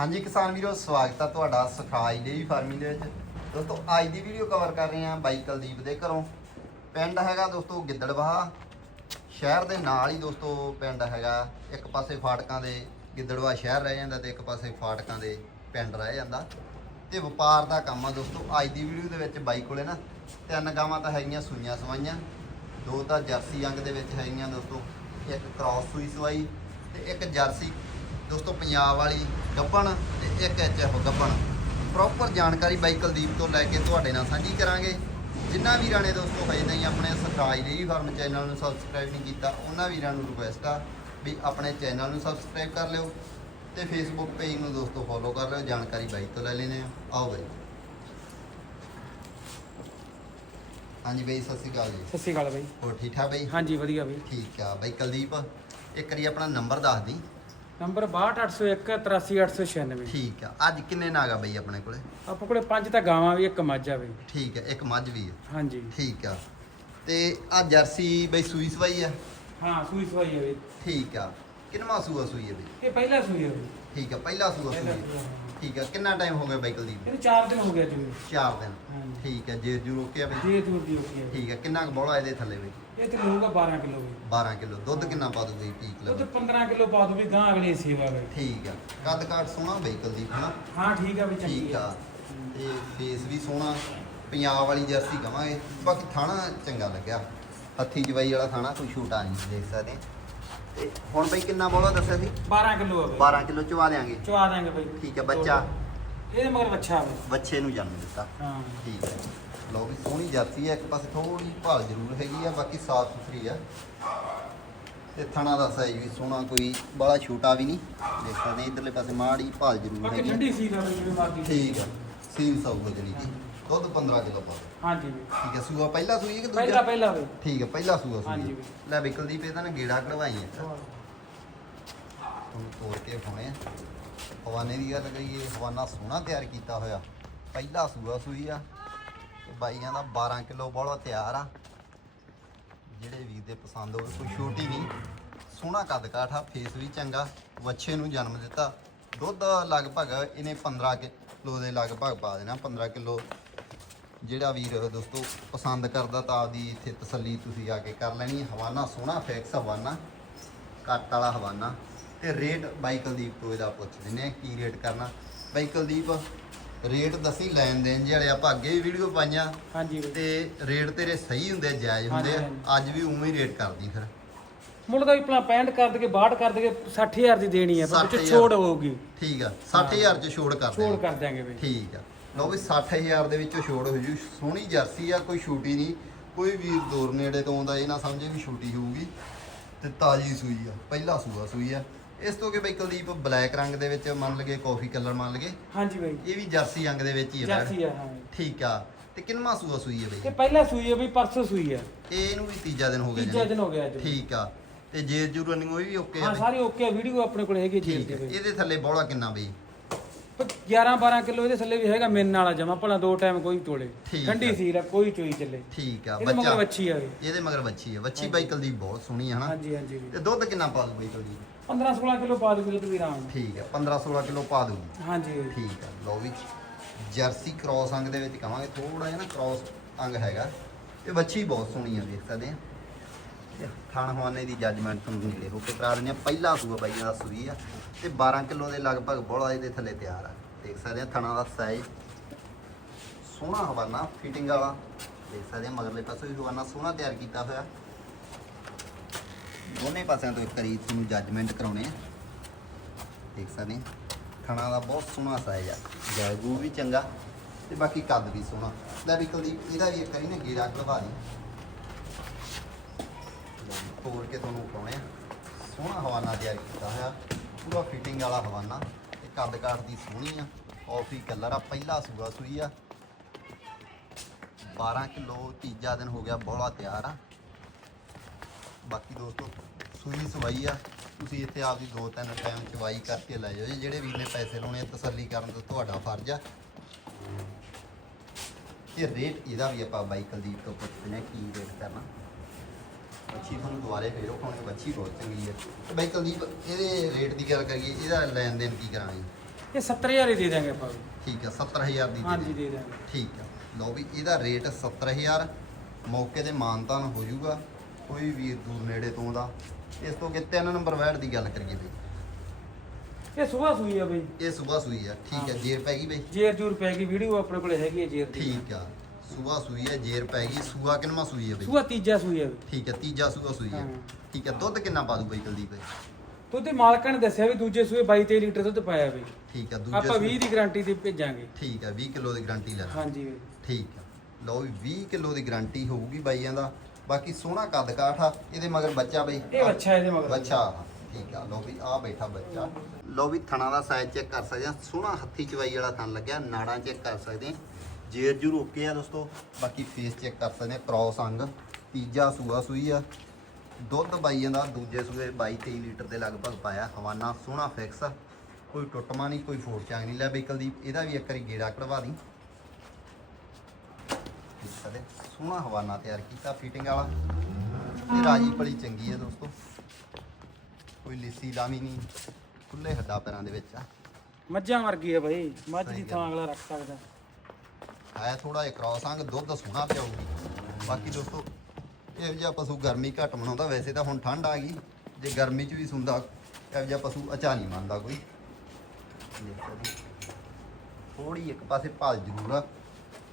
ਹਾਂਜੀ ਕਿਸਾਨ ਵੀਰੋ, ਸਵਾਗਤ ਆ ਤੁਹਾਡਾ ਸਖਾਈ ਡੇਰੀ ਫਾਰਮਿੰਗ ਦੇ ਵਿੱਚ। ਦੋਸਤੋ, ਅੱਜ ਦੀ ਵੀਡੀਓ ਕਵਰ ਕਰ ਰਹੇ ਹਾਂ ਬਾਈ ਕੁਲਦੀਪ ਦੇ ਘਰੋਂ। ਪਿੰਡ ਹੈਗਾ ਦੋਸਤੋ ਗਿੱਦੜਵਾਹਾ। ਸ਼ਹਿਰ ਦੇ ਨਾਲ ਹੀ ਦੋਸਤੋ ਪਿੰਡ ਹੈਗਾ। ਇੱਕ ਪਾਸੇ ਫਾਟਕਾਂ ਦੇ ਗਿੱਦੜਵਾ ਸ਼ਹਿਰ ਰਹਿ ਜਾਂਦਾ ਤੇ ਇੱਕ ਪਾਸੇ ਫਾਟਕਾਂ ਦੇ ਪਿੰਡ ਰਹਿ ਜਾਂਦਾ। ਤੇ ਵਪਾਰ ਦਾ ਕੰਮ ਆ ਦੋਸਤੋ, ਅੱਜ ਦੀ ਵੀਡੀਓ ਦੇ ਵਿੱਚ ਬਾਈ ਕੋਲੇ ਨਾ ਤਿੰਨ ਗਾਵਾਂ ਤਾਂ ਹੈਗੀਆਂ ਸੂਈਆਂ ਸਵਾਈਆਂ। ਦੋ ਤਾਂ ਜਰਸੀ ਅੰਗ ਦੇ ਵਿੱਚ ਹੈਗੀਆਂ ਦੋਸਤੋ, ਇੱਕ ਕ੍ਰਾਸ ਸੂਈ ਸਵਾਈ ਤੇ ਇੱਕ ਜਰਸੀ ਦੋਸਤੋ ਪੰਜਾਬ ਵਾਲੀ ਗੱਬਣ ਤੇ ਇੱਕ ਐਚਐਫ ਗੱਬਣ ਪ੍ਰੋਪਰ ਜਾਣਕਾਰੀ ਬਾਈ ਕੁਲਦੀਪ ਤੋਂ ਲੈ ਕੇ ਤੁਹਾਡੇ ਨਾਲ ਸਾਂਝੀ ਕਰਾਂਗੇ। ਜਿਨ੍ਹਾਂ ਵੀਰਾਂ ਨੇ ਦੋਸਤੋ ਹਜੇ ਨਹੀਂ ਆਪਣੇ ਸਬਸਕ੍ਰਾਈਬ ਡੇਰੀ ਫਾਰਮ ਚੈਨਲ ਨੂੰ ਸਬਸਕ੍ਰਾਈਬ ਨਹੀਂ ਕੀਤਾ ਉਹਨਾਂ ਵੀਰਾਂ ਨੂੰ ਰਿਕੁਐਸਟ ਆ ਵੀ ਆਪਣੇ ਚੈਨਲ ਨੂੰ ਸਬਸਕ੍ਰਾਈਬ ਕਰ ਲਿਓ ਤੇ ਫੇਸਬੁੱਕ ਪੇਜ ਨੂੰ ਦੋਸਤੋ ਫੋਲੋ ਕਰ ਲਿਓ ਜਾਣਕਾਰੀ ਬਾਈ ਤੋਂ ਲੈ ਲੈਨੇ ਆ ਆਓ ਬਾਈ। ਹਾਂਜੀ ਬਾਈ ਸਤਿ ਸ਼੍ਰੀ ਅਕਾਲ ਜੀ। ਸਤਿ ਸ਼੍ਰੀ ਅਕਾਲ ਬਾਈ। ਹੋਰ ਠੀਕ ਠਾਕ ਬਾਈ? ਹਾਂਜੀ ਵਧੀਆ ਬਾਈ। ਠੀਕ ਆ ਬਾਈ ਕੁਲਦੀਪ ਇੱਕ ਵਾਰੀ ਆਪਣਾ ਨੰਬਰ ਦੱਸ ਦੀ। ਨੰਬਰ 62801 83896 ਠੀਕ ਆ। ਅੱਜ ਕਿੰਨੇ ਨਾਗ ਆ ਬਈ ਆਪਣੇ ਕੋਲੇ? ਆਪਾਂ ਕੋਲੇ ਪੰਜ ਤਾਂ ਗਾਵਾਂ ਵੀ ਇੱਕ ਮੱਝ ਆ ਬਾਈ। ਠੀਕ ਆ ਇੱਕ ਮੱਝ ਵੀ ਆ। ਹਾਂਜੀ। ਠੀਕ ਆ। ਤੇ ਆ ਜਰਸੀ ਬਈ ਸੂਈ ਸਵਾਈ ਆ? ਹਾਂ ਸੂਈ ਸਵਾਈ ਹੈ ਬਾਈ। ਠੀਕ ਆ। ਕਿੰਨਵਾਂ ਸੂਆ ਸੂਈ ਆ ਬਈ? ਇਹ ਪਹਿਲਾ ਸੂਈ ਹੈ ਬਾਈ। ਠੀਕ ਆ ਪਹਿਲਾ ਸੂਆ ਸੂਈ ਆ। ਠੀਕ ਆ। ਕਿੰਨਾ ਟਾਈਮ ਹੋ ਗਿਆ ਬਾਈ ਕੁਲਦੀਪ ਇਹਨੂੰ 4 ਦਿਨ ਹੋ ਗਿਆ ਜੀ 4 ਦਿਨ। ਹਾਂਜੀ। ਠੀਕ ਆ ਜੇ ਜੂ ਰੋਕਿਆ ਬਈ। ਜੇ ਦੂਰ ਦੀ ਹੋਈ ਹੈ ਠੀਕ ਆ ਕਿੰਨਾ ਕੁ ਬੋਲਾ ਇਹਦੇ ਥੱਲੇ ਬਈ? ਇਹ ਤੇ ਹੋਊਗਾ 12 ਕਿਲੋ ਬਾਈ। 12 ਕਿਲੋ। ਦੁੱਧ ਕਿੰਨਾ ਪਾ ਦੂਗੀ ਪੀਕ ਉਹ ਤੇ ਲੈ 15 ਕਿਲੋ ਪਾ ਦੋ ਵੀ ਗਾਂ ਅਗਲੀ ਸੇਵਾ ਬਾਈ। ਠੀਕ ਆ। ਕੱਦ ਕਾਠ ਸੋਹਣਾ ਬਈ ਕੁਲਦੀਪ ਹਨਾ? ਹਾਂ ਠੀਕ ਆ ਵੀ ਚੰਗੀ ਠੀਕ ਆ। ਤੇ ਫੇਸ ਵੀ ਸੋਹਣਾ। ਪੰਜਾਬ ਵਾਲੀ ਜਰਸੀ ਕਵਾਂਗੇ। ਬਾਕੀ ਥਾਣਾ ਚੰਗਾ ਲੱਗਿਆ। ਹੱਥੀ ਜਵਾਈ ਵਾਲਾ ਥਾਣਾ ਕੋਈ ਛੋਟਾ ਨਹੀਂ ਦੇਖ ਸਕਦੇ। ਤੇ ਹੁਣ ਬਈ ਕਿੰਨਾ ਬੋਲਾ ਦੱਸਿਆ ਸੀ? 12 ਕਿਲੋ ਆ ਬਾਈ। 12 ਕਿਲੋ ਚਵਾ ਦਿਆਂਗੇ। ਚਵਾ ਦਾਂਗੇ ਬਾਈ। ਠੀਕ ਹੈ ਬੱਚਾ? ਇਹਦੇ ਮਗਰ ਬੱਚਾ ਬਾਈ। ਬੱਚੇ ਨੂੰ ਜਨਮ ਦਿੱਤਾ। ਹਾਂ। ਠੀਕ ਹੈ ਲਓ ਵੀ ਸੋਹਣੀ ਜਰਸੀ ਹੈ ਇੱਕ ਪਾਸੇ ਥੋੜੀ ਭਾਲ ਜ਼ਰੂਰ ਹੈਗੀ ਆ ਬਾਕੀ ਸਾਫ਼ ਸੁਥਰੀ ਆ। ਤੇ ਥਣਾ ਦਾ ਸਾਈਜ਼ ਵੀ ਸੋਹਣਾ ਕੋਈ ਬੜਾ ਛੋਟਾ ਵੀ ਨਹੀਂ। ਦੇਖ ਸਕਦੇ ਇਧਰਲੇ ਪਾਸੇ ਮਾੜੀ ਭਾਲ ਜ਼ਰੂਰ ਬਾਕੀ ਹੈਗੀ ਆ। ਠੰਡੀ ਸੀ ਬਾਈ ਮਰਦੀ ਠੀਕ ਆ। ਸੀਲ ਸੌ ਗਜਲੀ ਜੀ ਦੁੱਧ 15 ਕਿਲੋ ਪਾ ਹਾਂਜੀ ਠੀਕ ਹੈ ਸੂਆ ਪਹਿਲਾ ਸੂਈ ਹੈ ਕਿ ਪਹਿਲਾ ਦੂਜਾ? ਪਹਿਲਾ ਬਾਈ ਠੀਕ ਹੈ ਪਹਿਲਾ ਸੂਆ ਹਾਂਜੀ ਸੂਈ ਬਈ। ਲੈ ਵਿਕਲ ਦੀ ਪੇ ਤਾਂ ਗੇੜਾ ਕਢਵਾਈ ਹੈ। ਤੁਹਾਨੂੰ ਤੋੜ ਕੇ ਪਾਉਣੇ ਆ। ਹਵਾਨੇ ਦੀ ਗੱਲ ਕਰੀਏ ਹਵਾਨਾ ਸੋਹਣਾ ਤਿਆਰ ਕੀਤਾ ਹੋਇਆ। ਪਹਿਲਾ ਸੂਆ ਸੂਈ ਆ। ਤੇ ਬਾਈਆਂ ਦਾ 12 ਕਿਲੋ ਬੋਲਾ ਤਿਆਰ ਆ। ਜਿਹੜੇ ਵੀਰ ਦੇ ਪਸੰਦ ਹੋਵੇ ਕੋਈ ਛੋਟੀ ਨਹੀਂ। ਸੋਹਣਾ ਕੱਦ ਕਾਠ ਆ ਫੇਸ ਵੀ ਚੰਗਾ। ਵੱਛੇ ਨੂੰ ਜਨਮ ਦਿੱਤਾ। ਦੁੱਧ ਲਗਭਗ ਇਹਨੇ 15 ਕਿਲੋ ਦੇ ਲਗਭਗ ਪਾ ਦੇਣਾ 15 ਕਿਲੋ ਜਿਹੜਾ ਵੀਰ ਦੋਸਤੋ ਪਸੰਦ ਕਰਦਾ ਤਾਂ ਆਪਦੀ ਇੱਥੇ ਤਸੱਲੀ ਤੁਸੀਂ ਆ ਕੇ ਕਰ ਲੈਣੀ। ਹਵਾਨਾ ਸੋਹਣਾ ਫਿਕਸ ਹਵਾਨਾ ਕੱਟ ਵਾਲਾ ਹਵਾਨਾ। ਤੇ ਰੇਟ ਬਾਈ ਕੁਲਦੀਪ ਤੋਂ ਇਹਦਾ ਪੁੱਛ ਆ ਕੀ ਰੇਟ ਕਰਨਾ। ਬਾਈ ਕੁਲਦੀਪ ਰੇਟ ਦੱਸੀ ਲੈਣ ਦੇਣ ਜਿਹੜੇ ਆਪਾਂ ਅੱਗੇ ਵੀ ਵੀਡੀਓ ਪਾਈਆਂ। ਹਾਂਜੀ ਤੇ ਰੇਟ ਤੇਰੇ ਸਹੀ ਹੁੰਦੇ ਜਾਇਜ਼ ਹੁੰਦੇ ਆ। ਅੱਜ ਵੀ ਉਵੇਂ ਹੀ ਰੇਟ ਕਰਦੀ ਫਿਰ। ਮੁੱਲ ਦਾ ਵੀ ਆਪਣਾ 65 ਕਰ ਦਗੇ 62 ਕਰ ਦਗੇ 60000 ਦੀ ਦੇਣੀ ਹੈ ਪਰ ਵਿੱਚ 60,000 ਛੋੜ ਹੋਊਗੀ। ਠੀਕ ਆ 60000 ਚ ਛੋੜ ਕਰ ਛੋੜ ਦੇ ਕਰ ਦਿਆਂਗੇ ਬਈ। ਠੀਕ ਆ। ਲਓ ਵੀ 60000 ਦੇ ਵਿੱਚੋਂ ਛੋੜ ਹੋ ਜੂ। ਸੋਹਣੀ ਜਰਸੀ ਆ ਕੋਈ ਛੋਟੀ ਨਹੀਂ। ਕੋਈ ਵੀਰ ਦੂਰ ਨੇੜੇ ਤੋਂ ਆਉਂਦਾ ਇਹ ਨਾ ਸਮਝੇ ਵੀ ਛੋਟੀ ਹੋਊਗੀ। ਤੇ ਤਾਜੀ ਸੂਈ ਆ ਪਹਿਲਾ ਸੂਆ ਸੂਈ ਆ। ਇਸ ਤੋਂ ਕਿ ਬਈ ਕੁਲਦੀਪ ਬਲੈਕ ਰੰਗ ਦੇ ਵਿੱਚ ਮੰਨ ਲਗੇ ਕਾਫੀ ਕਲਰ ਮੰਨ ਲਗੇ ਹਾਂਜੀ ਬਈ। ਇਹ ਵੀ ਜਰਸੀ ਅੰਗ ਦੇ ਵਿੱਚ ਹੀ ਆ। ਜਰਸੀ ਆ ਹਾਂ। ਠੀਕ ਆ। ਤੇ ਕਿੰਨਵਾਂ ਸੂਆ ਸੂਈ ਆ ਬਈ? ਪਹਿਲਾ ਸੂਈ ਹੈ ਬਈ ਪਰਸੋਂ ਸੂਈ ਹੈ ਇਹ ਇਹਨੂੰ ਵੀ ਤੀਜਾ ਦਿਨ ਹੋ ਗਿਆ ਤੀਜਾ। ਦਿਨ ਹੋ ਗਿਆ ਅੱਜ। ਠੀਕ ਆ। ਤੇ ਜੇ ਜੂ ਰਨਿੰਗ ਉਹ ਵੀ ਓਕੇ ਆ ਹਾਂ ਸਾਰੀ ਓਕੇ ਆ। ਵੀਡੀਓ ਆਪਣੇ ਕੋਲ ਹੈਗੀ ਜੀ ਠੀਕ ਆ। ਇਹਦੇ ਥੱਲੇ ਬੋਲਾ ਕਿੰਨਾ ਬਈ? 11 12 ਕਿਲੋ ਇਹਦੇ ਥੱਲੇ ਵੀ ਹੈਗਾ ਮਿੰਨ ਵਾਲਾ ਜਮਾ ਭਲਾ ਦੋ ਟਾਈਮ ਕੋਈ ਤੋਲੇ। ਠੀਕ ਆ। ਠੰਡੀ ਸੀ ਰਾ ਕੋਈ ਚੋਈ ਚੱਲੇ। ਠੀਕ ਆ ਇਹਦੇ ਮਗਰ ਬੱਚਾ। ਬੱਚੀ ਆ ਬਈ ਇਹਦੇ ਮਗਰ ਬੱਚੀ ਆ। ਬੱਚੀ ਹਾਂਜੀ। ਬਾਈ ਕੁਲਦੀਪ ਬਹੁਤ ਸੋਹਣੀ ਆ ਹਨਾ? ਹਾਂਜੀ ਹਾਂਜੀ। ਤੇ ਦੁੱਧ ਕਿੰਨਾ ਪਾ ਦੂ ਬਈ ਕੁਲਦੀਪ? 15 16 ਕਿਲੋ ਪਾ ਦੂਗੀ ਦੁੱਧ ਵੀ ਆਰਾਮ ਨਾਲ। ਠੀਕ ਹੈ 15 16 ਕਿਲੋ ਪਾ ਦੂਗੀ ਹਾਂਜੀ। ਠੀਕ ਹੈ ਲਓ ਵੀ ਜਰਸੀ ਕ੍ਰਾਸ ਅੰਗ ਦੇ ਵਿੱਚ ਕਵਾਂਗੇ ਥੋੜਾ ਜਿਹਾ ਨਾ ਕ੍ਰਾਸ ਅੰਗ ਹੈਗਾ। ਤੇ ਬੱਚੀ ਬਹੁਤ ਸੋਹਣੀ ਆ ਦੇਖ ਸਕਦੇ ਆ। ਥਾਣ ਹਵਾਨੇ ਦੀ ਜੱਜਮੈਂਟ ਤੁਹਾਨੂੰ ਨੇੜੇ ਹੋ ਕੇ ਕਰਾ ਦਿੰਦੇ ਆ ਪਹਿਲਾ ਸੂਆ ਬਾਈਆਂ ਦਾ ਸੂਈ ਆ ਤੇ 12 ਕਿਲੋ ਦੇ ਲਗਭਗ ਬੋਲਾ ਇਹਦੇ ਥੱਲੇ ਤਿਆਰ ਆ। ਦੇਖ ਸਕਦੇ ਆ ਥਣਾ ਦਾ ਸਾਈਜ਼ ਸੋਹਣਾ ਹਵਾਨਾ ਫਿਟਿੰਗ ਵਾਲਾ। ਦੇਖ ਸਕਦੇ ਆ ਮਗਰਲੇ ਪਾਸੇ ਵੀ ਹਵਾਨਾ ਸੋਹਣਾ ਤਿਆਰ ਕੀਤਾ ਹੋਇਆ। ਦੋਨੇ ਪਾਸਿਆਂ ਤੋਂ ਇੱਕ ਵਾਰੀ ਤੁਹਾਨੂੰ ਜੱਜਮੈਂਟ ਕਰਾਉਣੇ ਆ। ਦੇਖ ਸਕਦੇ ਆ ਥਣਾ ਦਾ ਬਹੁਤ ਸੋਹਣਾ ਸਾਈਜ਼ ਆ। ਜੈਗੂ ਵੀ ਚੰਗਾ ਤੇ ਬਾਕੀ ਕੱਦ ਵੀ ਸੋਹਣਾ। ਲੈ ਵੀ ਕੁਲਦੀਪ ਇਹਦਾ ਵੀ ਇੱਕ ਵਾਰੀ ਨਾ ਗੇੜਾ ਘਲਵਾ ਦੀ ਤੋੜ ਕੇ ਤੁਹਾਨੂੰ ਪਾਉਣੇ ਆ ਸੋਹਣਾ ਹਵਾਨਾ ਤਿਆਰ ਕੀਤਾ ਹੋਇਆ। ਪੂਰਾ ਫਿਟਿੰਗ ਵਾਲਾ ਹਵਾਨਾ। ਤੇ ਕੱਦ ਕਾਠ ਦੀ ਸੋਹਣੀ ਆ। ਕਾਫੀ ਕਲਰ ਆ, ਪਹਿਲਾ ਸੂਆ ਸੂਈ ਆ। 12 ਕਿਲੋ ਤੀਜਾ ਦਿਨ ਹੋ ਗਿਆ ਬੋਲਾ ਤਿਆਰ ਆ। ਬਾਕੀ ਦੋਸਤੋ, ਸੂਈ ਸਵਾਈ ਆ। ਤੁਸੀਂ ਇੱਥੇ ਆਪਦੀ ਦੋ ਤਿੰਨ ਟਾਈਮ ਚਵਾਈ ਕਰਕੇ ਲੈ ਜਾਓ ਜੀ। ਜਿਹੜੇ ਵੀਰ ਨੇ ਪੈਸੇ ਲਾਉਣੇ ਆ, ਤਸੱਲੀ ਕਰਨ ਦਾ ਤੁਹਾਡਾ ਫਰਜ਼ ਆ। ਤੇ ਰੇਟ ਇਹਦਾ ਵੀ ਆਪਾਂ ਬਾਈ ਕੁਲਦੀਪ ਤੋਂ ਪੁੱਛਦੇ ਹਾਂ, ਕੀ ਰੇਟ ਕਰਨਾ। ਬੱਚੀ ਤੁਹਾਨੂੰ ਦੁਬਾਰੇ ਫੇਰ ਵਿਖਾਉਣੀ ਬੱਚੀ ਬਹੁਤ ਚੰਗੀ ਹੈ ਤੇ ਬਾਈ ਕੁਲਦੀਪ ਇਹਦੇ ਰੇਟ ਦੀ ਗੱਲ ਕਰੀਏ ਇਹਦਾ ਲੈਣ ਦੇਣ ਕੀ ਕਰਾਂਗੇ ਇਹ 70000 ਹੀ ਦੇ ਦਾਂਗੇ ਆਪਾਂ ਵੀ। ਠੀਕ ਆ 70000 ਦੀ ਦੇ ਹਾਂਜੀ। ਦੇ ਦਾਂਗੇ ਠੀਕ ਆ ਲਓ ਵੀ ਇਹਦਾ ਰੇਟ 70000 ਮੌਕੇ ਤੇ ਮਾਨਤਾਨ ਹੋ ਜਾਊਗਾ ਕੋਈ ਵੀਰ ਦੂਰ ਨੇੜੇ ਤੋਂ ਦਾ ਇਸ ਤੋਂ ਅੱਗੇ ਤਿੰਨ ਨੰਬਰ ਵੈਟ ਦੀ ਗੱਲ ਕਰੀਏ ਬਈ ਇਹ ਸੁਬਾਹ ਸੂਈ ਆ ਬਈ ਇਹ ਸਵੇਰ ਸੂਈ ਆ ਠੀਕ ਆ ਹਾਂ। ਜੇਰ ਪੈ ਗਈ ਬਈ ਜੇਰ ਜੂਰ ਪੈ ਗਈ ਵੀਡੀਓ ਆਪਣੇ ਕੋਲੇ ਹੈਗੀ ਹੈ ਜੇਰ ਦੀ ਠੀਕ ਆ ਸਵੇਰ ਸੂਈ ਆ ਜੇਰ ਪੈ ਗਈ ਸੂਆ ਕਿੰਨਵਾਂ ਸੂਈ ਆ ਬਈ? ਸੁਬਾਹ ਤੀਜਾ ਸੂਈ ਬਈ। ਠੀਕ ਆ ਤੀਜਾ ਸੂਆ ਸੂਈ ਹਾਂ। ਠੀਕ ਆ ਦੁੱਧ ਕਿੰਨਾ ਪਾ ਦੂ ਬਈ ਕੁਲਦੀਪ ਬਈ? ਦੁੱਧ ਦੇ ਮਾਲਕਾਂ ਨੇ ਦੱਸਿਆ ਵੀ ਦੂਜੇ ਸੂਏ 22 23 ਲੀਟਰ ਦੁੱਧ ਪਾਇਆ ਬਈ। ਠੀਕ ਆ ਦੂਜੇ ਆਪਾਂ ਸੂਏ- 20 ਦੀ ਗਾਰੰਟੀ ਤੇ ਭੇਜਾਂਗੇ। ਠੀਕ ਆ 20 ਕਿਲੋ ਦੀ ਗਾਰੰਟੀ ਲੈ ਹਾਂਜੀ ਬਈ। ਠੀਕ ਆ ਲਓ ਵੀ 20 ਕਿਲੋ ਦੀ ਗਾਰੰਟੀ ਹੋਊਗੀ ਬਾਈਆਂ ਦਾ। ਬਾਕੀ ਸੋਹਣਾ ਕੱਦ ਕਾਠ ਆ ਇਹਦੇ ਮਗਰ ਬੱਚਾ ਬਈ। ਇਹ ਬੱਚਾ ਇਹਦੇ ਮਗਰ। ਬੱਚਾ ਠੀਕ ਆ। ਲਓ ਵੀ ਆ ਬੈਠਾ ਬੱਚਾ। ਲਓ ਵੀ ਥਣਾ ਦਾ ਸਾਈਜ਼ ਚੈੱਕ ਕਰ ਸਕਦੇ ਆ ਸੋਹਣਾ ਹੱਥੀ ਚਵਾਈ ਵਾਲਾ ਥਣ ਲੱਗਿਆ। ਨਾੜਾਂ ਚੈੱਕ ਕਰ ਸਕਦੇ ਆ ਜੇਰ ਜੂ ਓਕੇ ਆ ਦੋਸਤੋ। ਬਾਕੀ ਫੇਸ ਚੈੱਕ ਕਰ ਸਕਦੇ ਆ ਕ੍ਰੋਸ ਅੰਗ ਤੀਜਾ ਸੂਆ ਸੂਈ ਆ। ਦੁੱਧ ਬਾਈਆਂ ਦਾ ਦੂਜੇ ਸੂਏ 22 23 ਲੀਟਰ ਦੇ ਲਗਭਗ ਪਾਇਆ। ਹਵਾਨਾ ਸੋਹਣਾ ਫਿਕਸ ਆ। ਕੋਈ ਟੁੱਟਮਾ ਨਹੀਂ ਕੋਈ ਫੋੜ ਚਾਂਗ ਨਹੀਂ ਲੈ ਬਈਕਲ ਦੀ। ਇਹਦਾ ਵੀ ਇੱਕ ਵਾਰੀ ਗੇੜਾ ਕਢਵਾ ਦੀ। ਸੋਹਣਾ ਹਵਾਨਾ ਤਿਆਰ ਕੀਤਾ ਫਿਟਿੰਗ ਵਾਲਾ। ਤੇ ਰਾਜੀ ਬੜੀ ਚੰਗੀ ਹੈ ਦੋਸਤੋ। ਕੋਈ ਲਿੱਸੀ ਲਾਮੀ ਨਹੀਂ ਖੁੱਲੇ ਹੱਡਾ ਪੈਰਾਂ ਦੇ ਵਿੱਚ ਆ। ਮੱਝਾਂ ਵਰਗੀ ਆ ਬਈ। ਮੱਝ ਦੀ। ਥਾਂ ਅਗਲਾ ਰੱਖ ਸਕਦਾ। ਆਇਆ ਥੋੜਾ ਜਿਹਾ ਕ੍ਰਾਸ ਅੰਗ ਦੁੱਧ ਸੋਹਣਾ ਪਿਆਊਗੀ। ਬਾਕੀ ਦੋਸਤੋ ਇਹ ਜਿਹਾ ਪਸ਼ੂ ਗਰਮੀ ਘੱਟ ਮਨਾਉਂਦਾ ਵੈਸੇ ਤਾਂ ਹੁਣ ਠੰਡ ਆ ਗਈ। ਜੇ ਗਰਮੀ 'ਚ ਵੀ ਸੁੰਦਾ ਇਹ ਜਿਹਾ ਪਸ਼ੂ ਅਚਾ ਨਹੀਂ ਮੰਨਦਾ ਕੋਈ। ਥੋੜੀ ਇੱਕ ਪਾਸੇ ਭਾਲ ਜ਼ਰੂਰ ਆ।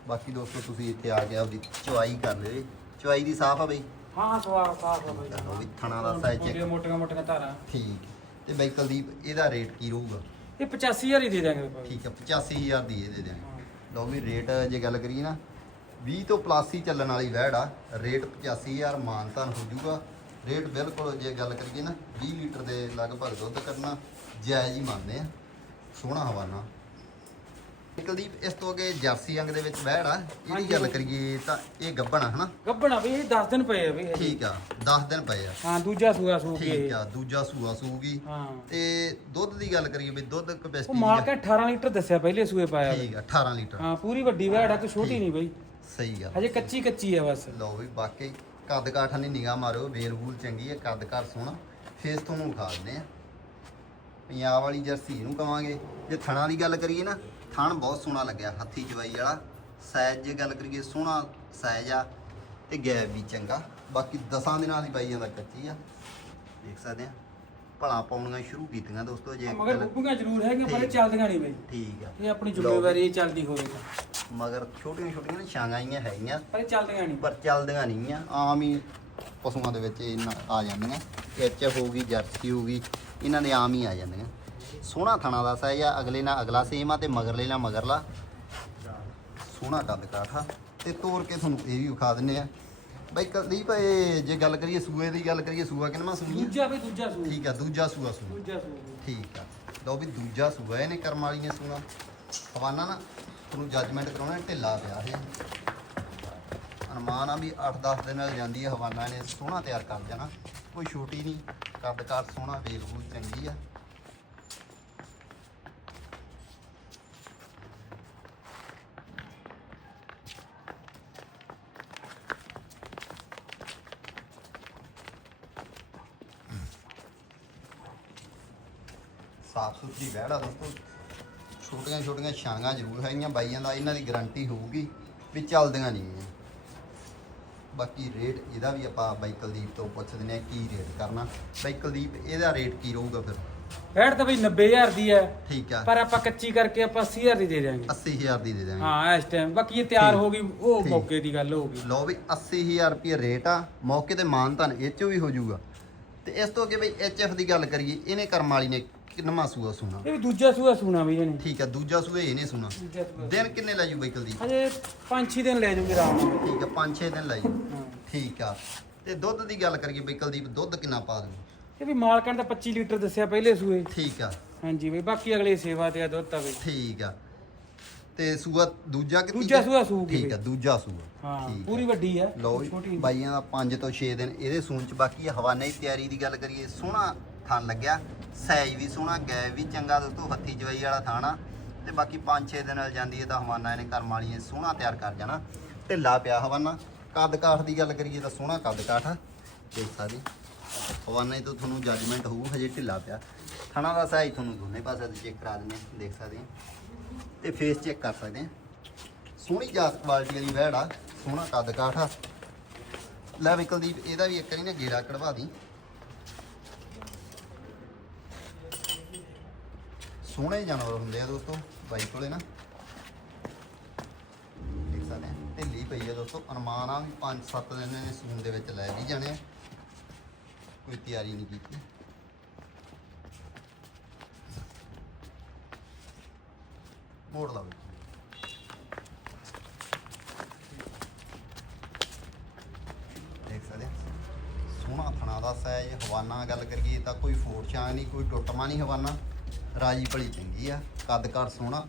ਬਾਕੀ ਦੋਸਤੋ ਤੁਸੀਂ ਇੱਥੇ ਆ ਕੇ ਆਪਦੀ ਚੁਆਈ ਕਰ ਲਿਓ ਚੁਆਈ ਦੀ ਸਾਫ਼ ਆ ਬਈ। ਹਾਂ ਸਵਾਰ ਸਾਫ਼ ਆ ਬਈ। ਉਹ ਵੀ ਥਣਾ ਦਾ size check। ਮੋਟੀਆਂ ਮੋਟੀਆਂ ਮੋਟੀਆਂ ਧਾਰਾਂ। ਠੀਕ। ਤੇ ਬਾਈ ਕੁਲਦੀਪ ਇਹਦਾ ਰੇਟ ਕੀ ਰਹੂਗਾ? ਇਹ 85000 ਹੀ ਦੇ ਦਾਂਗੇ। ਠੀਕ ਹੈ 85000 ਦੀ ਇਹ ਦੇ ਦਿਆਂਗੇ। ਹਾਂ। ਲਓ ਵੀ ਰੇਟ ਜੇ ਗੱਲ ਕਰੀਏ ਨਾ 20 ਤੋਂ ਪਲੱਸ ਹੀ ਚੱਲਣ ਵਾਲੀ ਵੈੜ ਆ, ਰੇਟ 85000 ਮਾਨਤਾਨ ਹੋ ਜਾਊਗਾ। ਰੇਟ ਬਿਲਕੁਲ ਜੇ ਗੱਲ ਕਰੀਏ ਨਾ 20 ਲੀਟਰ ਦੇ ਲਗਭਗ ਦੁੱਧ ਕਰਨਾ ਜਾਇਜ਼ ਹੀ ਮੰਨਦੇ ਆ। ਸੋਹਣਾ ਹਵਾਨਾ। ਕੁਲਦੀਪ ਇਸ ਤੋਂ ਅੱਗੇ ਜਰਸੀ ਅੰਗ ਦੇ ਵਿੱਚ ਵੈੜ ਆ ਇਹਦੀ। ਗੱਲ ਕਰੀਏ ਤਾਂ ਇਹ ਗੱਬਣ ਆ ਹਨਾ? ਗੱਭਣਾ ਵੀ ਇਹ 10 ਦਿਨ ਪਏ ਆ ਹਜੇ। ਠੀਕ ਆ 10 ਦਿਨ ਪਏ ਆ। ਹਾਂ ਦੂਜਾ ਸੂਆ ਸੂ ਕੇ। ਠੀਕ ਆ ਦੂਜਾ ਸੂਆ ਸੂਗੀ। ਹਾਂ। ਤੇ ਦੁੱਧ ਦੀ ਗੱਲ ਕਰੀਏ ਵੀ ਦੁੱਧ ਉਹ ਕਪੈਸਿਟੀ ਮਾਲਕਾਂ 18 ਲੀਟਰ ਦੱਸਿਆ ਪਹਿਲੇ ਸੂਏ ਪਾਇਆ ਬਈ। ਠੀਕ ਆ 18 ਲੀਟਰ। ਹਾਂ ਪੂਰੀ ਵੱਡੀ ਵੈੜ ਆ ਕੋਈ ਛੋਟੀ। ਨਹੀਂ ਬਈ। ਸਹੀ ਗੱਲ। ਹਜੇ ਕੱਚੀ ਕੱਚੀ ਆ ਬਸ। ਲਓ ਵੀ ਬਾਕੀ ਕੱਦ ਕਾਠ ਨੇ ਨਿਗਾਹ ਮਾਰਿਓ ਵੇਲ ਵੂਲ ਚੰਗੀ ਹੈ ਕੱਦ ਕਾਠ ਸੋਹਣਾ। ਫੇਸ ਤੁਹਾਨੂੰ ਵਿਖਾ ਦਿੰਦੇ ਆ। ਪੰਜਾਬ ਵਾਲੀ ਜਰਸੀ ਇਹਨੂੰ ਕਵਾਂਗੇ। ਜੇ ਥਣਾ ਦੀ ਗੱਲ ਕਰੀਏ ਨਾ ਥਣ ਬਹੁਤ ਸੋਹਣਾ ਲੱਗਿਆ ਹੱਥੀ ਜਵਾਈ ਵਾਲਾ। ਸਾਈਜ਼ ਜੇ ਗੱਲ ਕਰੀਏ ਸੋਹਣਾ ਸਾਈਜ਼ ਆ ਤੇ ਗੈਪ ਵੀ ਚੰਗਾ। ਬਾਕੀ ਦਸਾਂ ਦਿਨਾਂ ਦੀ ਬਾਈ ਜਾਂਦਾ ਕੱਚੀ ਆ। ਦੇਖ ਸਕਦੇ ਆ। ਭਲਾ ਪਾਉਣੀਆਂ ਸ਼ੁਰੂ ਕੀਤੀਆਂ ਦੋਸਤੋ ਜੇ ਮਗਰ ਗੁੱਗੀਆਂ ਜ਼ਰੂਰ ਹੈਗੀਆਂ ਪਰ ਇਹ। ਚੱਲਦੀਆਂ ਨਹੀਂ ਬਈ। ਠੀਕ ਆ। ਇਹ ਆਪਣੀ ਜ਼ਿੰਮੇਵਾਰੀ ਇਹ ਚੱਲਦੀ ਹੋਵੇ ਤਾਂ। ਮਗਰ ਛੋਟੀਆਂ ਛੋਟੀਆਂ ਨਾ ਛਾਂਗਾਂ ਆਈਆਂ ਹੈਗੀਆਂ। ਪਰ ਇਹ ਚੱਲਦੀਆਂ ਨਹੀਂ। ਪਰ ਚੱਲਦੀਆਂ ਨਹੀਂ ਆ। ਆਮ ਹੀ ਪਸ਼ੂਆਂ ਦੇ ਵਿੱਚ ਇਹਨਾਂ ਆ ਜਾਂਦੀਆਂ। ਐਚ ਹੋਊਗੀ ਜਰਸੀ ਹੋਊਗੀ ਇਹਨਾਂ ਦੇ ਆਮ ਹੀ ਆ ਜਾਂਦੀਆਂ ਸੋਹਣਾ ਥਣਾ ਦਾ ਸਾਈਜ਼ ਆ ਅਗਲੇ ਨਾਲ ਅਗਲਾ ਸੇਮ ਆ ਤੇ ਮਗਰਲੇ ਨਾਲ ਮਗਰਲਾ। ਸੋਹਣਾ ਕੱਦ ਕਾਠਾ। ਤੇ ਤੋੜ ਕੇ ਤੁਹਾਨੂੰ ਇਹ ਵੀ ਵਿਖਾ ਦਿੰਨੇ ਆ। ਬਈ ਕੁਲਦੀਪ ਇਹ ਜੇ ਗੱਲ ਕਰੀਏ ਸੂਏ ਦੀ ਗੱਲ ਕਰੀਏ ਸੂਆ ਕਿੰਨਾ ਸੂਈ ਆ? ਦੂਜਾ ਬਈ ਦੂਜਾ ਸੂ ਠੀਕ ਆ ਦੂਜਾ ਸੂਆ ਸੂਆ। ਦੂਜਾ ਸੂ ਠੀਕ ਆ। ਲਓ ਵੀ ਦੂਜਾ ਸੂਆ ਇਹਨੇ ਕਰਮ ਵਾਲੀ ਨੇ ਸੂਣਾ। ਹਵਾਨਾ ਨਾ ਤੁਹਾਨੂੰ ਜੱਜਮੈਂਟ ਕਰਾਉਣਾ ਢਿੱਲਾ ਪਿਆ ਇਹ। ਅਨੁਮਾਨ ਆ ਵੀ 8-10 ਦਿਨ ਨਾਲ ਜਾਂਦੀ ਹੈ ਹਵਾਨਾ ਨੇ ਸੋਹਣਾ ਤਿਆਰ ਕਰ ਦੇਣਾ ਕੋਈ ਛੋਟੀ ਨਹੀਂ। ਕੱਦ ਕਾਰ ਸੋਹਣਾ ਵੇਲ ਵੂਲ ਚੰਗੀ ਆ। ਸਾਫ਼ ਸੁਥਰੀ ਵਹਿੜ ਦੋਸਤੋ। ਛੋਟੀਆਂ ਛੋਟੀਆਂ ਛਾਂਗਾਂ ਜ਼ਰੂਰ ਹੈਗੀਆਂ, ਬਾਈਆਂ ਦਾ ਇਹਨਾਂ ਦੀ ਗਾਰੰਟੀ ਹੋਊਗੀ ਵੀ ਚੱਲਦੀਆਂ ਨਹੀਂ ਬਾਕੀ ਰੇਟ ਇਹਦਾ ਵੀ ਆਪਾਂ ਬਾਈ ਕੁਲਦੀਪ ਤੋਂ ਪੁੱਛ ਦਿੰਦੇ ਆ ਕੀ ਰੇਟ ਕਰਨਾ। ਬਾਈ ਕੁਲਦੀਪ ਇਹਦਾ ਰੇਟ ਕੀ ਰਹੂਗਾ ਫਿਰ? ਵੈੜ ਤਾਂ ਬਈ 90000 ਦੀ ਹੈ। ਠੀਕ ਆ। ਪਰ ਆਪਾਂ ਕੱਚੀ ਕਰਕੇ ਆਪਾਂ 80000 ਦੀ ਦੇ ਦਿਆਂਗੇ। 80000 ਦੀ ਦੇ ਦਾਂਗੇ ਹਾਂ ਇਸ ਟਾਈਮ ਬਾਕੀ ਇਹ ਤਿਆਰ। ਹੋ ਗਈ ਉਹ। ਮੌਕੇ ਦੀ ਗੱਲ ਹੋ ਗਈ। ਲਓ ਵੀ 80000 ਰੁਪਏ ਰੇਟ ਆ ਮੌਕੇ ਤੇ ਮਾਨਤਨ ਇਹ ਚੋਂ ਵੀ ਹੋ ਜਾਊਗਾ। ਤੇ ਇਸ ਤੋਂ ਅੱਗੇ ਬਈ ਐਚਐਫ ਦੀ ਗੱਲ ਕਰੀਏ ਇਹਨੇ ਕਰਮ ਵਾਲੀ ਨੇ ਕਿੰਨਵਾਂ ਸੂਆ ਸੁਣਾ? ਇਹ ਵੀ ਦੂਜਾ ਸੂਆ ਸੁਣਾ ਬਈ ਇਹਨੇ। ਠੀਕ ਆ ਦੂਜਾ ਸੂਏ ਇਹਨੇ ਸੁਣਾ। ਦੂਜਾ ਸੂਆ। ਦਿਨ ਕਿੰਨੇ ਲੈ ਜੂ ਬਾਈ ਕੁਲਦੀਪ? ਹਜੇ 5-6 ਦਿਨ ਲੈ ਜੂਗੇ ਆਰਾਮ ਨਾਲ ਠੀਕ ਆ 5-6 ਦਿਨ ਲੈ ਜੂ ਠੀਕ ਆ ਤੇ ਦੁੱਧ ਦੀ ਗੱਲ ਕਰੀਏ ਬਈ ਕੁਲਦੀਪ ਦੁੱਧ ਕਿੰਨਾ ਪਾ ਦੂ ਇਹ ਵੀ ਮਾਲਕਾਂ ਤਾਂ 25 ਲੀਟਰ ਦੱਸਿਆ ਪਹਿਲੇ ਸੂਏ। ਠੀਕ ਆ। ਹਾਂਜੀ ਬਈ ਬਾਕੀ ਅਗਲੇ ਸੇਵਾ ਤੇ ਆ ਦੁੱਧ ਤਾਂ ਬਈ। ਠੀਕ ਆ ਤੇ ਸੂਆ ਦੂਜਾ ਕਿ ਦੂਜਾ ਸੂਆ ਸੂਗੀ ਠੀਕ ਆ। ਦੂਜਾ ਸੂਆ। ਹਾਂ ਆ। ਪੂਰੀ ਵੱਡੀ ਆ ਨੀ। ਬਾਈਆਂ ਦਾ 5 ਤੋਂ 6 ਦਿਨ ਇਹਦੇ ਸੂਣ ਚ ਬਾਕੀ ਹਵਾਨੇ ਦੀ ਤਿਆਰੀ ਦੀ ਗੱਲ ਕਰੀਏ ਸੋਹਣਾ ਥਣ ਲੱਗਿਆ। ਸਾਈਜ਼ ਵੀ ਸੋਹਣਾ ਗੈਪ ਵੀ ਚੰਗਾ ਦੋਸਤੋ, ਹੱਥੀ ਜਵਾਈ ਵਾਲਾ ਥਾਣਾ ਤੇ ਬਾਕੀ 5-6 ਦਿਨ ਨਾਲ ਜਾਂਦੀ ਹੈ ਤਾਂ ਹਵਾਨਾ ਇਹਨੇ ਕਰਮ ਵਾਲੀ ਨੇ ਸੋਹਣਾ ਤਿਆਰ ਕਰ ਜਾਣਾ। ਢਿੱਲਾ ਪਿਆ ਹਵਾਨਾ। ਕੱਦ ਕਾਠ ਦੀ ਗੱਲ ਕਰੀਏ ਤਾਂ ਸੋਹਣਾ ਕੱਦ ਕਾਠ ਆ। ਦੇਖ ਸਕਦੇ ਹਵਾਨਾ ਤੋਂ ਤੁਹਾਨੂੰ ਜੱਜਮੈਂਟ ਹੋਊ, ਹਜੇ ਢਿੱਲਾ ਪਿਆ। ਥਣਾ ਦਾ ਸਾਈਜ਼ ਤੁਹਾਨੂੰ ਦੋਨੇ ਪਾਸੇ ਤੋਂ ਚੈੱਕ ਕਰਾ ਦਿੰਦੇ ਦੇਖ ਸਕਦੇ ਹਾਂ। ਤੇ ਫੇਸ ਚੈੱਕ ਕਰ ਸਕਦੇ ਹਾਂ। ਸੋਹਣੀ ਜਾਤ ਕੁਆਲਿਟੀ ਵਾਲੀ ਵੈੜ ਆ। ਸੋਹਣਾ ਕੱਦ ਕਾਠ ਆ। ਲੈ ਵਿਕਲਦੀਪ, ਇਹਦਾ ਵੀ ਇੱਕ ਵਾਰੀ ਨਾ ਗੇੜਾ ਕਢਵਾ ਦੀ। ਸੋਹਣੇ ਜਾਨਵਰ ਹੁੰਦੇ ਆ ਦੋਸਤੋ, ਬਾਈ ਕੋਲੇ ਨਾ ਦੇਖ ਸਕਦੇ ਆ, ਢਿੱਲੀ ਪਈ ਆ ਦੋਸਤੋ ਅਨੁਮਾਨ ਆ ਵੀ 5-7 ਦਿਨ ਨੇ ਸੂਨ ਦੇ ਵਿੱਚ ਲੈ ਵੀ ਜਾਣੇ ਆ ਕੋਈ ਤਿਆਰੀ ਨਹੀਂ ਕੀਤੀ ਮੋੜ ਲਾ ਬਈ। ਦੇਖ ਸਕਦੇ ਆ। ਸੋਹਣਾ ਥਣਾ ਦਾ ਸਾਈਜ਼ ਹਵਾਨਾ ਗੱਲ ਕਰੀਏ ਤਾਂ ਕੋਈ ਫੋੜ ਛਾਂ ਨਹੀਂ, ਕੋਈ ਟੁੱਟਮਾ ਨਹੀਂ ਹਵਾਨਾ ਰਾਜੀ ਭਲੀ ਚੰਗੀ ਆ ਕੱਦ ਕਾਰ ਸੋਹਣਾ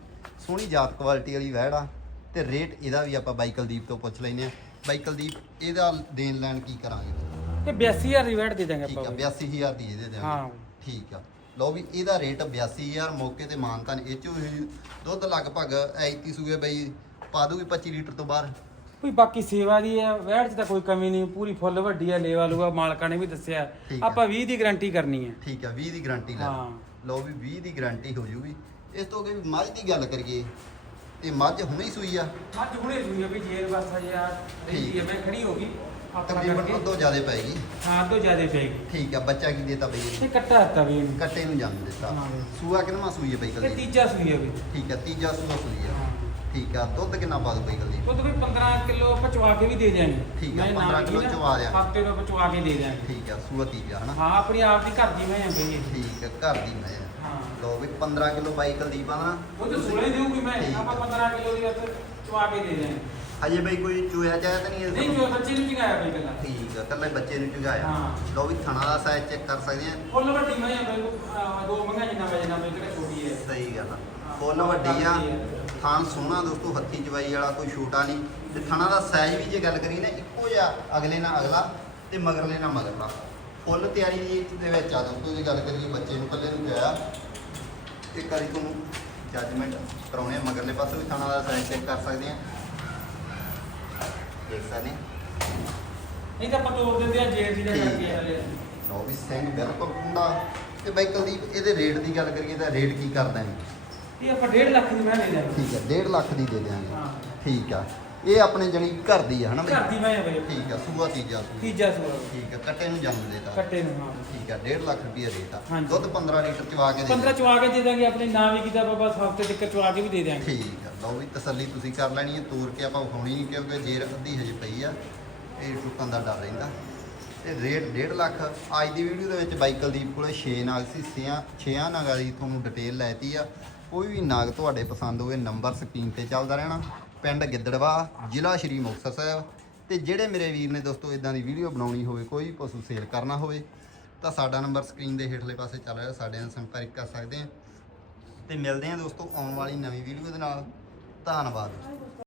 ਸੋਹਣੀ ਜਾਤ ਕੁਆਲਿਟੀ ਵਾਲੀ ਵਹਿੜ ਆ ਤੇ ਰੇਟ ਇਹਦਾ ਵੀ ਆਪਾਂ ਬਾਈ ਕੁਲਦੀਪ ਤੋਂ ਪੁੱਛ ਲੈਨੇ ਆ। ਬਾਈ ਕੁਲਦੀਪ ਇਹਦਾ ਦੇਣ ਲੈਣ ਕੀ ਕਰਾਂਗੇ? ਇਹ 82000 ਦੀ ਦੇ ਦਾਂਗੇ ਠੀਕ ਆਪਾਂ ਆ ਬਈ। 82000 ਦੀ ਇਹਦੇ ਦੇਵਾਂਗੇ ਹਾਂ। ਠੀਕ ਆ। ਲਓ ਵੀ ਇਹਦਾ ਰੇਟ 82000 ਮੌਕੇ ਤੇ ਮਾਨਤਾਨ ਇਹ ਚੋਂ ਦੁੱਧ ਲਗਭਗ ਐਤੀ ਸੂਏ ਬਈ ਪਾ ਦੂਗੀ 25 ਲੀਟਰ ਤੋਂ ਬਾਹਰ। ਕੋਈ ਬਾਕੀ ਸੇਵਾ ਦੀ ਹੈ ਵੈਟ 'ਚ ਤਾਂ ਕੋਈ ਕਮੀ ਨਹੀਂ ਪੂਰੀ ਫੁੱਲ ਵੱਡੀ ਹੈ ਲੇਵਾ ਲੂਗਾ ਮਾਲਕਾਂ ਨੇ ਵੀ ਦੱਸਿਆ। ਠੀਕ ਆ। ਆਪਾਂ 20 ਦੀ ਗਾਰੰਟੀ ਕਰਨੀ ਹੈ ਠੀਕ ਆ 20 ਦੀ ਗਾਰੰਟੀ ਲੈ। ਹਾਂ। ਲਓ ਵੀ 20 ਦੀ ਗਾਰੰਟੀ ਹੋ ਜੂਗੀ। ਇਸ ਤੋਂ ਅੱਗੇ ਵੀ ਮੱਝ ਦੀ ਗੱਲ ਕਰੀਏ ਤੇ ਮੱਝ ਹੁਣੇ ਹੀ ਸੂਈ ਆ। ਅੱਜ ਹੁਣੇ ਸੂਈ ਆ ਵੀ ਜੇਰ ਬਸ ਰਹੀ ਹੈ ਮੈਂ ਖੜੀ ਹੋ ਗਈ। ਤਕਰੀਬਨ ਉਦੋਂ ਜ਼ਿਆਦਾ ਪੈਗੀ ਹਾਂ ਤੋਂ ਜ਼ਿਆਦਾ ਪਏਗੀ ਠੀਕ ਆ ਬੱਚਾ ਕੀ ਦੇਤਾ ਬਈ? ਇਹ ਕੱਟਾ ਹੱਤਾ ਵੀ ਕੱਟੇ ਨੂੰ ਜਨਮ ਦਿੱਤਾ। ਸੂਆ ਕਿੰਨਾ ਸੂਈ ਹੈ ਬਈ ਕਲਦੀ ਤੀਜਾ ਸੂਈ ਵੀ। ਠੀਕ ਆ ਤੀਜਾ ਸੂਆ ਸੂਈ ਆ। ਠੀਕ ਆ ਦੁੱਧ ਕਿੰਨਾ ਪਾ ਦੋ ਬਈ ਕਲਦੀ ਦੁੱਧ ਵੀ 15 ਕਿਲੋ ਪਚਵਾ ਕੇ ਵੀ ਦੇ ਦਿਆਂਗੇ। ਠੀਕ ਆ, ਮੈਂ 15 ਨਾਲ ਕਿਲੋ ਨਾ ਚਵਾ ਦਿਆਂਗੇ। ਹਫ਼ਤੇ ਤੋਂ ਪਚਵਾ ਕੇ ਦੇ ਦਿਆਂਗੇ। ਠੀਕ ਆ ਸੂਆ ਤੀਜਾ ਹਨਾ? ਹਾਂ ਆਪਣੀ ਆਪ ਦੀ ਘਰ ਦੀ ਮੈਂ ਆ ਬਈ। ਇਹ। ਠੀਕ ਆ ਘਰ ਦੀ ਮੈਂ ਹਾਂ। ਲਓ ਵੀ 15 ਕਿਲੋ ਬਾਈ ਕੁਲਦੀਪ ਆ ਨਾ ਉਹ ਤਾਂ ਸੂਲੇ ਦੇਊਗੀ ਮੈਂ। ਠੀਕ ਆ। ਆਪਾਂ 15 ਕਿਲੋ ਦੀ ਉੱਥੇ ਚਵਾ ਕੇ ਦੇ ਦਿਆਂਗੇ। ਹਜੇ ਬਈ ਕੋਈ ਚੂਹਿਆ ਚਾਹਿਆ ਤਾਂ ਨਹੀਂ ਇਸ ਨਹੀਂ ਜੋ ਬੱਚੇ ਨੂੰ ਚੰਗਾਇਆ ਬਈ ਗੱਲਾਂ ਠੀਕ ਆ ਕੱਲੇ ਬੱਚੇ ਨੂੰ ਚੁਗਾਇਆ। ਹਾਂ। ਲਓ ਵੀ ਥਣਾ ਦਾ ਸਾਈਜ਼ ਚੈੱਕ ਕਰ ਸਕਦੇ ਆ। ਫੁੱਲ ਵੱਡੀ ਮੈਂ ਆ ਬਈ। ਅਹ ਦੋ ਮੰਗਾ ਜਿੰਨਾ ਵਜਣਾ ਬਈ ਕਿਹੜਾ ਛੋਟੀ ਹੈ। ਸਹੀ ਗੱਲ ਆ। ਫੁੱਲ ਵੱਡੀ ਆ। ਥਾਨ ਸੋਹਣਾ ਦੋਸਤੋ ਹੱਥੀ ਚਵਾਈ ਵਾਲਾ ਕੋਈ ਛੋਟਾ ਨਹੀਂ। ਤੇ ਥਣਾ ਦਾ ਸਾਈਜ਼ ਵੀ ਜੇ ਗੱਲ ਕਰੀਏ ਨਾ ਇੱਕੋ ਜਿਹਾ ਅਗਲੇ ਨਾਲ ਅਗਲਾ ਤੇ ਮਗਰਲੇ ਨਾਲ ਮਗਰਲਾ। ਫੁੱਲ ਤਿਆਰੀ ਦੀ ਦੇ ਵਿੱਚ ਆ ਦੋਸਤੋ ਜੇ ਗੱਲ ਕਰੀਏ ਬੱਚੇ ਨੂੰ ਕੱਲੇ ਨੂੰ ਪਿਆ ਇੱਕ ਵਾਰੀ ਤੁਹਾਨੂੰ ਜੱਜਮੈਂਟ ਕਰਾਉਣੇ ਮਗਰਲੇ ਪਾਸੇ ਵੀ ਥਣਾ ਦਾ ਸਾਈਜ਼ ਚੈੱਕ ਕਰ ਸਕਦੇ ਆ। ਦੇਖ ਸਕਦੇ ਆ। ਨਹੀਂ ਤਾਂ ਤੋੜ ਦਿੰਦੇ ਆ ਜੇਰ ਦੀ ਦਾ ਕਰਕੇ। ਹਲੇ। ਲਓ ਵੀ ਸਿੰਘ ਬਿਲਕੁਲ ਕੁੰਡਾ ਤੇ ਬਾਈ ਕੁਲਦੀਪ ਇਹਦੇ ਰੇਟ ਦੀ ਗੱਲ ਕਰੀਏ ਤਾਂ ਰੇਟ ਕੀ ਕਰਦਾ ਹੈ? ਇਹ ਆਪਾਂ 1.5 ਲੱਖ ਦੀ ਮੈਂ ਦੇ ਦਿਆਂਗੇ। ਠੀਕ ਹੈ 1.5 ਲੱਖ ਦੀ ਦੇ ਦਿਆਂਗੇ। ਹਾਂ। ਠੀਕ ਆ। ਇਹ ਆਪਣੇ ਜਣੀ ਘਰ ਦੀ ਆ ਹਨਾ ਘਰ ਦੀ ਮੈਂ ਆ ਬਈ। ਠੀਕ ਆ ਸੂਆ ਤੀਜਾ ਸੂਆ। ਤੀਜਾ ਸੂਆ। ਠੀਕ ਆ ਕੱਟੇ ਨੂੰ ਜਨਮ ਦੇਤਾ ਕੱਟੇ ਨੂੰ ਹਾਂ। ਠੀਕ ਆ 1.5 ਲੱਖ ਰੁਪਏ ਰੇਟ ਆ ਹਾਂਜੀ। ਦੁੱਧ 15 ਲੀਟਰ ਚਵਾ ਕੇ ਦੇ 15 ਚਵਾ ਕੇ ਦੇ ਦਾਂਗੇ ਆਪਣੇ ਨਾਂ ਵੀ ਕੀਤਾ ਬਾਬਾ ਹਫ਼ਤੇ ਤੱਕ ਚਵਾ ਕੇ ਵੀ ਦੇ ਦਿਆਂਗੇ। ਠੀਕ ਆ ਲਓ ਵੀ ਤਸੱਲੀ ਤੁਸੀਂ ਕਰ ਲੈਣੀ ਹੈ ਤੋਰ ਕੇ ਆਪਾਂ ਵਿਖਾਉਣੀ ਨਹੀਂ ਕਿਉਂਕਿ ਜੇਰ ਅੱਧੀ ਹਜੇ ਪਈ ਆ। ਇਹ ਟੁੱਟਣ ਦਾ ਡਰ ਰਹਿੰਦਾ। ਤੇ ਰੇਟ 1.5 ਲੱਖ। ਅੱਜ ਦੀ ਵੀਡੀਓ ਦੇ ਵਿੱਚ ਬਾਈ ਕੁਲਦੀਪ ਕੋਲੇ 6 ਨਾਗ ਸੀ 6 ਛੇਆਂ ਨਾਗਾਂ ਦੀ ਤੁਹਾਨੂੰ ਡਿਟੇਲ ਲੈਤੀ ਆ। ਕੋਈ ਵੀ ਨਾਗ ਤੁਹਾਡੇ ਪਸੰਦ ਹੋਵੇ ਨੰਬਰ ਸਕਰੀਨ ਤੇ ਚੱਲਦਾ ਰਹਿਣਾ। ਪਿੰਡ ਗਿੱਦੜਵਾ, ਜ਼ਿਲ੍ਹਾ ਸ਼੍ਰੀ ਮੁਕਤਸਰ ਸਾਹਿਬ। ਤੇ ਜਿਹੜੇ ਮੇਰੇ ਵੀਰ ਨੇ ਦੋਸਤੋ ਇਦਾਂ ਦੀ ਵੀਡੀਓ ਬਣਾਉਣੀ ਹੋਵੇ, ਕੋਈ ਵੀ ਪਸ਼ੂ ਸੇਲ ਕਰਨਾ ਹੋਵੇ, ਤਾਂ ਸਾਡਾ ਨੰਬਰ ਸਕਰੀਨ ਦੇ ਹੇਠਲੇ ਪਾਸੇ ਚੱਲ ਰਿਹਾ। ਸਾਡੇ ਨਾਲ ਸੰਪਰਕ ਕਰ ਸਕਦੇ ਆ ਤੇ ਮਿਲਦੇ ਹਾਂ ਦੋਸਤੋ ਆਉਣ ਵਾਲੀ ਨਵੀਂ ਵੀਡੀਓ ਦੇ ਨਾਲ। ਧੰਨਵਾਦ।